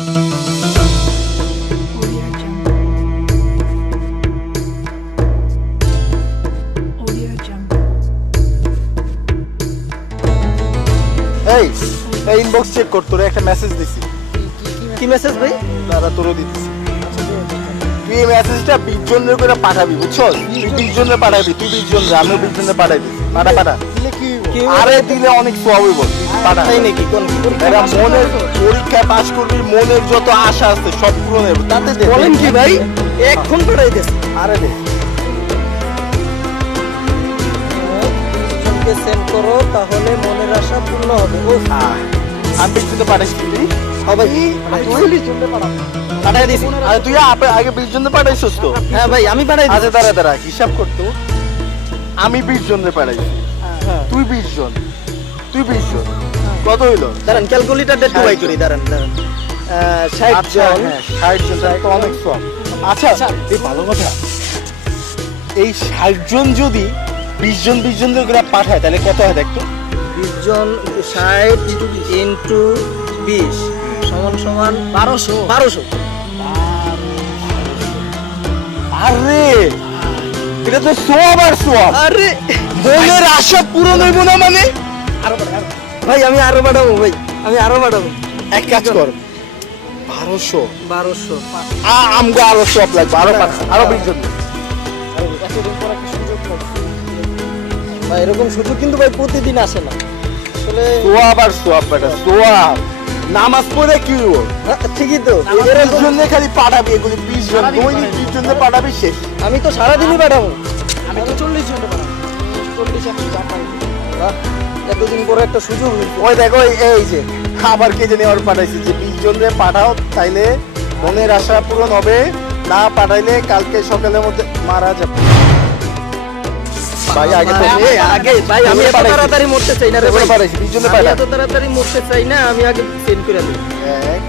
এই এই inbox check কর তোরে একটা মেসেজ দিছি। কি মেসেজ ভাই? দাদা তোরে দিতেছি। তুই এই মেসেজটা বিশ জনের করে পাঠাবি বুঝছ তুই বিশ জনের পাঠাবি তুই বিশ জনের আমিও বিশ জনের পাঠাবি পাঠা পাঠা। কি আরে দিলে অনেক সোয়াব হইব। তুই পাঠা তাই নাকি? কোন এরা মনের পরীক্ষায় পাস করবি? মনের যত আশা আছে সব পূরণ হবে। তাতে দে বলেন কি ভাই? এখন পাঠাই আরে দে। সেন্ড করো তাহলে মনের আশা পূর্ণ হবে। ও আমি বিশ পাঠাইছি। তুই সবাই চল্লিশ পাঠাই দিছি। আরে তুই আগে বিশ জনের পাঠাইছিস তো? হ্যাঁ ভাই আমি পাঠাই আচ্ছা দাঁড়া দাঁড়া হিসাব করতো আমি বিশ জনের পাঠাইছি। হ্যাঁ। তুই বিশ জন। কত হইল? দাঁড়ান ক্যালকুলেটারটা একটু বাই করি দাঁড়ান দাঁড়ান। ষাট আচ্ছা জন। হ্যাঁ ষাট জন তো অনেক সব আচ্ছা এই ভালো কথা। এই ষাট জন যদি বিশ জন বিশ জন করে পাঠায় তাহলে কত হয় দেখতো? বিশ জন ষাট ইন্টু বিশ। সমান সমান বারোশো। বারোশো। আরে এটা তো সোয়াব আর সোয়াব। আরে। মনের আশা পূরণ হইব না মানে? ভাই আমি আরও পাঠাবো ভাই। আমি আরও পাঠাবো এক কাজ কর বারোশো। বারোশো। আমগো আরও সব লাগবে আরও আরও বিশ জন। ভাই এরকম সুযোগ কিন্তু ভাই প্রতিদিন আসে না। আসলে সোয়াব আর সোয়াব বেটা সোয়াব। নামাজ পড়ে কি ঠিকই তো। খালি পাঠাবি এগুলি বিশ জন দৈনিক বিশ জনে পাঠাবি শেষ। আমি তো সারাদিনই পাঠাবো। আমি তো চল্লিশ জন পাঠাবো। চল্লিশ আমি এতদিন পরে একটা সুযোগ ওই দেখো এই- এই যে খাবার কে জানি ওর পাঠাইছি যে বিশ জনে পাঠাও তাইলে মনের আশা পূরণ হবে। না পাঠাইলে কালকে সকালের মধ্যে মারা যাবে। ভাই আগে তো আগে ভাই আমি এত পাঠাইছি। তাড়াতাড়ি মরতে চাই না রে ভাই। পাঠাইছি, বিশ জনে আমি পাঠা। এত তাড়াতাড়ি মরতে চাই না আমি আগে সেন্ড করে দিই এক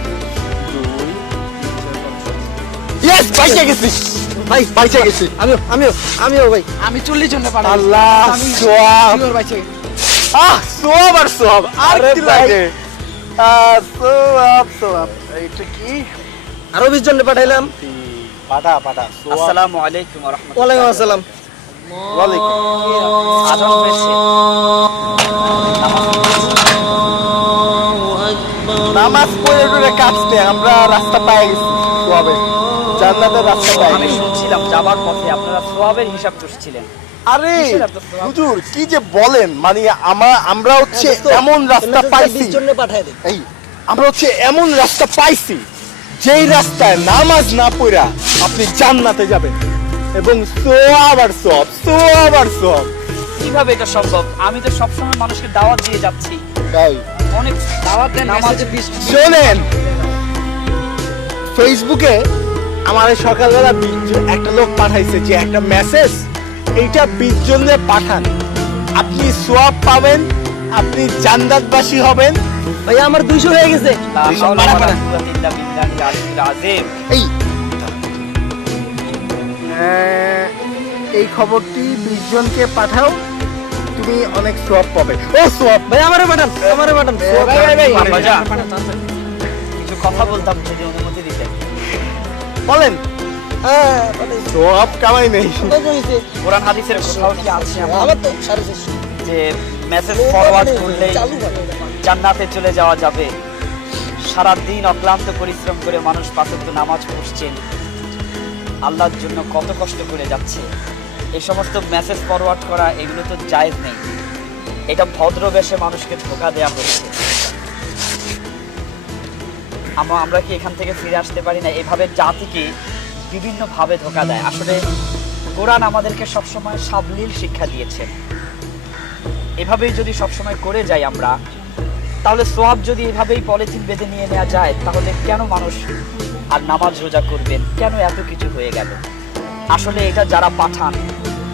ইয়েস বাইচে গেছি ভাই বাইচে গেছি আমিও আমিও আমিও ভাই। আমি চল্লিশ জন পাঠাবো আল্লাহ আমি বাইচে গেছি। আহ সোয়াব আর সোয়াব আর কি। লাগে? সোয়াব সোয়াব। এইটা কি? আরও বিশ জনকে পাঠাইলাম। পাটা পাটা সোয়াব। আসসালামু আলাইকুম ওয়ালাইকুম আসসালাম। ওয়ালাইকুম আজান হয়েছে নামাজ পড়ে টড়ে কাটতে আমরা রাস্তা পাই গেছি সোয়াবে। জান্নাতের রাস্তা পাই আমি শুনছিলাম যাবার পথে আপনারা সোয়াবের হিসাব করছিলেন। আরে? হুজুর কি যে বলেন? মানে আমরা আমরা হচ্ছে এমন রাস্তা পাইছি। এই আমরা হচ্ছে এমন রাস্তা পাইছি যেই রাস্তায় নামাজ না পড়া আপনি জান্নাতে যাবেন। এবং সোয়াব আর সব সোয়াব আর সব কীভাবে এটা সম্ভব? আমি তো সবসময় মানুষকে দাওয়াত দিয়ে যাচ্ছি। তাই? অনেক দাওয়াত দেন নামাজ শোনেন ফেসবুকে আমার সকালবেলা একটা লোক পাঠাইছে যে একটা মেসেজ এইটা বিশ জনে পাঠান। আপনি সোয়াব পাবেন আপনি জান্নাতবাসী হবেন। ভাই আমার দুইশো হয়ে গেছে। এই আহ, এই খবরটি বিশ জনকে পাঠাও। তুমি অনেক সোয়াব পাবে। ও সোয়াব। ভাই আমারে পাঠান আমারে পাঠান। কিছু কথা বলতাম যদি অনুমতি দিতেন বলেন। হ্যাঁ পাঠাইছি। সোয়াব কামাই নেই। কোরআন হাদিসের কোথাও কি আছে আমার তো সাড়ে চারশো। যে মেসেজ ফরওয়ার্ড করলেই চালু জান্নাতে চলে যাওয়া যাবে। সারা দিন অক্লান্ত পরিশ্রম করে মানুষ পাঁচক্ত নামাজ পড়ছেন। আল্লাহর জন্য কত কষ্ট করে যাচ্ছে। এই সমস্ত মেসেজ ফরওয়ার্ড করা এগুলো তো জায়েজ নেই। এটা ভদ্রবেশে মানুষকে ধোকা দেওয়া হচ্ছে। আমরা আমরা কি এখান থেকে ফিরে আসতে পারি না? এভাবে জাতিকে বিভিন্নভাবে ধোকা দেয়। আসলে কোরআন আমাদেরকে সবসময় সাবলীল শিক্ষা দিয়েছে। এভাবেই যদি সবসময় করে যাই আমরা, তাহলে সোয়াব যদি এভাবেই পলিথিন বেঁধে নিয়ে নেওয়া যায়, তাহলে কেন মানুষ আর নামাজ রোজা করবেন? কেন এত কিছু হয়ে গেল? আসলে এটা যারা পাঠান,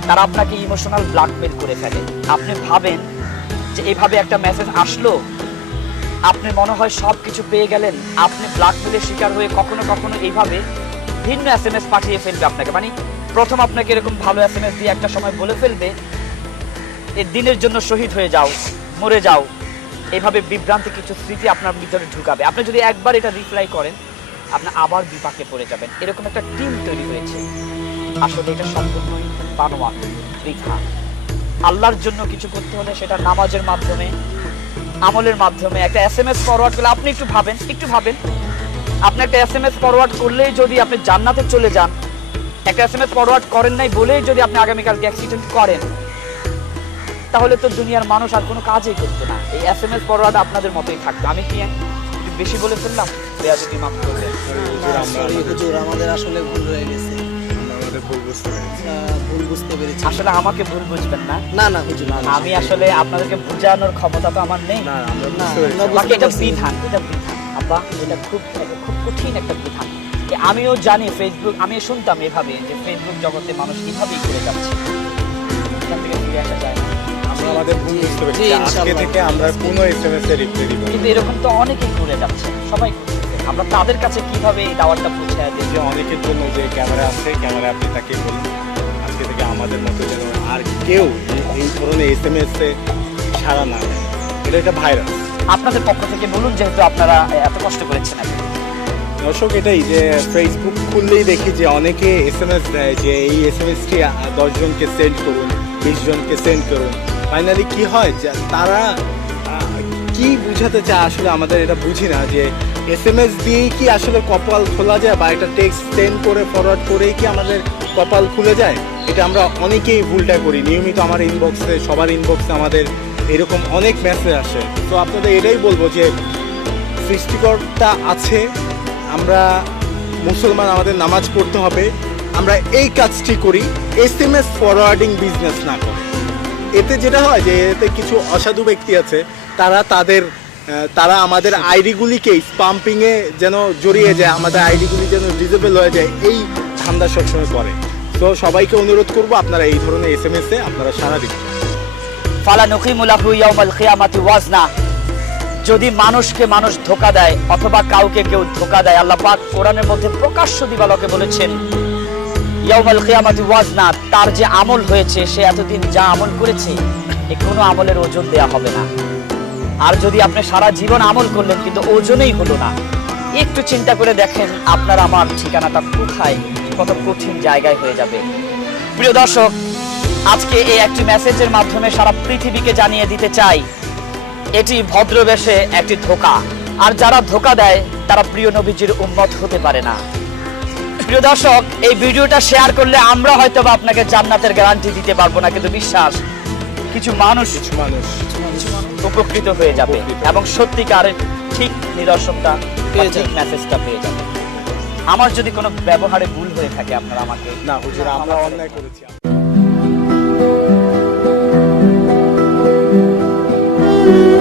তারা আপনাকে ইমোশনাল ব্ল্যাকমেল করে ফেলে। আপনি ভাবেন যে এভাবে একটা মেসেজ আসলো, আপনি মনে হয় সব কিছু পেয়ে গেলেন, আপনি ব্ল্যাকমেলের শিকার হয়ে কখনো কখনো এইভাবে ভিন্ন এস এম এস পাঠিয়ে ফেলবে আপনাকে। মানে প্রথম আপনাকে এরকম ভালো এস এম এস দিয়ে একটা সময় বলে ফেলবে, এ দিনের জন্য শহীদ হয়ে যাও, মরে যাও। এভাবে বিভ্রান্তি কিছু স্মৃতি আপনার ভিতরে ঢুকাবে। আপনি যদি একবার এটা রিপ্লাই করেন, আপনি আবার বিপাকে পড়ে যাবেন। এরকম একটা টিম তৈরি হয়েছে। আসলে এটা সম্পূর্ণই বানোয়া বৃথা। আল্লাহর জন্য কিছু করতে হলে সেটা নামাজের মাধ্যমে, আমলের মাধ্যমে, একটা এস এম এস ফরওয়ার্ড করলে আপনি একটু ভাবেন একটু ভাবেন। আপনি একটা এস এম এস ফরওয়ার্ড করলেই যদি আপনি জান্নাতে চলে যান একটা এস এম এস ফরওয়ার্ড করেন নাই বলেই যদি আপনি আগামীকালকে অ্যাক্সিডেন্ট করেন তাহলে তো দুনিয়ার মানুষ আর কোনো কাজই করতো না। এই এস এম এস ফরওয়ার্ড আপনাদের মতোই থাকতো আমি কি একটু বেশি বলে ফেললাম? মাফ আমাদের আসলে ভুল হয়ে গেছে। আমাদের ভুল বুঝতে পেরেছি। আমরা ভুল বুঝতে পেরেছি। আসলে আমাকে ভুল বুঝবেন না। না না হুজুর না, না। আমি আসলে আপনাদেরকে বোঝানোর ক্ষমতা তো আমার নেই। না এটা বিধান এটা আব্বা এটা খুব খুব কঠিন একটা বিধান আমিও জানি ফেসবুক আমি শুনতাম এভাবে যে ফেসবুক জগতে মানুষ এভাবেই করে যাচ্ছে। এখান থেকে ফিরে আসা যায় না। আমাদের ভুল বুঝতে পেরেছি। আজকে থেকে আমরা কোনো এস এম এস রিপ্লাই দিব কিন্তু এরকম তো অনেকেই করে যাচ্ছে। সবাই আমরা তাদের কাছে কীভাবে এই দাওয়াতটা পৌঁছে দিই যে অনেকের জন্য যে ক্যামেরা আছে ক্যামেরা আপনি তাকে বলুন। আজকে থেকে আমাদের মতো যেন আর কেউ এই- এই ধরনের এ সারা না এটা একটা ভাইরাস আপনাদের পক্ষ থেকে বলুন যেহেতু আপনারা এত কষ্ট করেছেন দর্শক, এটাই যে ফেসবুক খুললেই দেখি যে অনেকে এস এম এস দেয় যে এই এস এম এসটি দশজনকে সেন্ড করুন বিশ জনকে সেন্ড করুন। ফাইনালি কি হয় তারা কি বুঝাতে চায় আসলে আমাদের এটা বুঝি না যে এস এম এস দিয়েই কি আসলে কপাল খোলা যায় বা একটা টেক্সট সেন্ড করে ফরওয়ার্ড করেই কি আমাদের কপাল খুলে যায়? এটা আমরা অনেকেই ভুলটা করি। নিয়মিত আমার ইনবক্সে সবার ইনবক্সে আমাদের এরকম অনেক মেসেজ আসে। তো আপনাদের এটাই বলব যে, সৃষ্টিকর্তা আছে, আমরা মুসলমান, আমাদের নামাজ পড়তে হবে, আমরা এই কাজটি করি, S M S forwarding business না করে। এতে যেটা হয় যে, এতে কিছু অসাধু ব্যক্তি আছে, তারা তাদের তারা আমাদের আইডিগুলিকে স্পাম্পিংয়ে যেন জড়িয়ে যায়, আমাদের আইডিগুলি যেন ডিজেবল হয়ে যায়, এই ধান্দা সবসময় করে। তো সবাইকে অনুরোধ করব, আপনারা এই ধরনের এস এম এস আপনারা সারা দিন ফালা নকিমুলাহু ইয়াউমাল কিয়ামাতি ওয়াজনা। যদি মানুষকে মানুষ ধোকা দেয়, অথবা কাউকে কেউ ধোকা দেয়, আল্লাহ পাক কোরআনের মধ্যে প্রকাশ্য দিবালকে বলেছেন, ইয়াউমাল কিয়ামাতি ওয়াজনা, তার যে আমল হয়েছে, সে এতদিন যা আমল করেছে, এ কোনো আমলের ওজন দেয়া হবে না। আর যদি আপনি সারা জীবন আমল করলেন, কিন্তু ওজনেই হলো না। একটু চিন্তা করে দেখেন, আপনার আমার ঠিকানাটা কোথায়, কত কঠিন জায়গায় হয়ে যাবে। প্রিয় দর্শক আজকে এই একটি মেসেজের মাধ্যমে সারা পৃথিবীকে জানিয়ে দিতে চাই। এটি ভদ্রবেশে একটি ধোকা। আর যারা ধোকা দেয় তারা প্রিয় নবীজির উম্মত হতে পারে না। প্রিয় দর্শক এই ভিডিওটা শেয়ার করলে আমরা হয়তো বা আপনাকে জান্নাতের গ্যারান্টি দিতে পারব না কিন্তু বিশ্বাস কিছু মানুষ কিছু মানুষ উপকৃত হয়ে যাবে এবং সত্যিকারের ঠিক নিদর্শনটা ঠিক মেসেজটা পেয়ে যাবে। আমার যদি কোনো ব্যবহারে ভুল হয়ে থাকে আপনারা আমাকে না হুজুর আমরা অন্যায় করেছি। you.